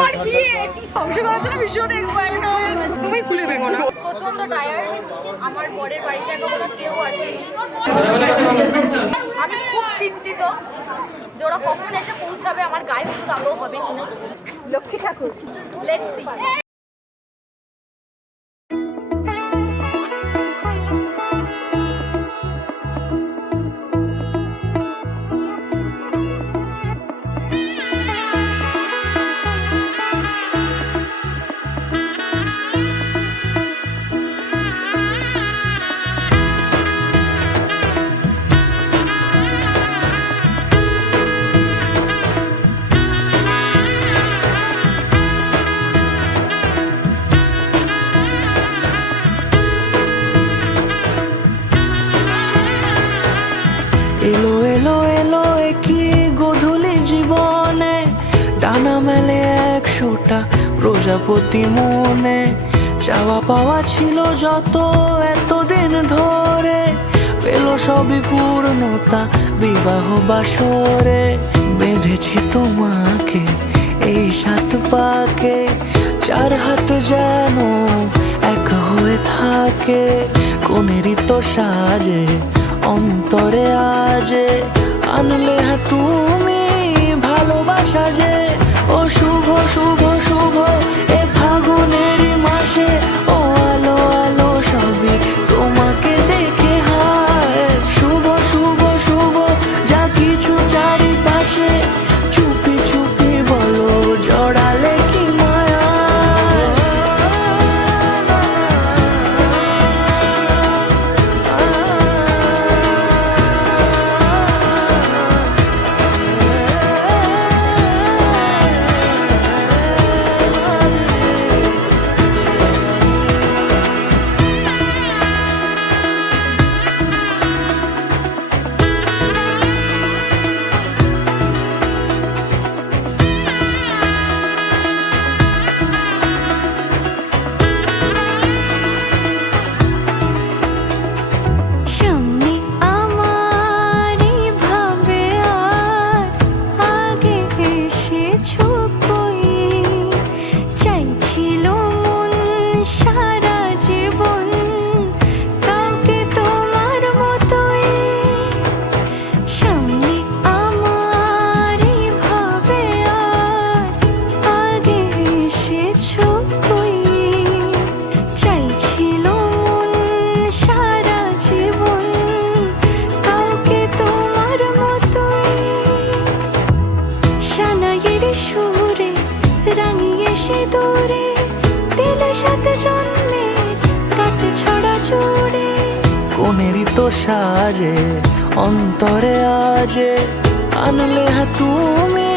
আমার বিয়ে অংশ করার জন্য ভীষণ এক্সাইটেড। তুমি খুলে দেখো না। প্রচন্ড টায়ার্ড, আমার বরের বাড়িতে এখনো কেউ আসেনি। আমি খুব চিন্তিত যে ওরা কখন এসে পৌঁছাবে, আমার গায়ে হলুদ আলো হবে কিনা। লক্ষ্মী ঠাকুর, লেটস সি। এলো এলো এলো কি গোধূলি জীবনে, ডানা মেলে 100টা প্রজাপতি মনে। চাওয়া পাওয়া ছিল যত এতদিন ধরে, পেল সবই পূর্ণতা বিবাহ বাসরে। বেঁধেছি তোমাকে এই 7 পাকে, 4 হাত যেন এক হয়ে থাকে। কোনেরই তো সাজে অন্তরে আজে, আনলে তুমি ভালোবাসা যে। ও শুভ শুভ শুভ এ ফাগুনেরই মাসে, ও আলো আলো সবই তোমাকে দেখে হায়। শুভ শুভ শুভ যা কিছু চারিপাশে, চুপি চুপি বলো জড়ালে কি মায়া। কোনেরই তো সাজে অন্তরে আজে, আনলে তুমি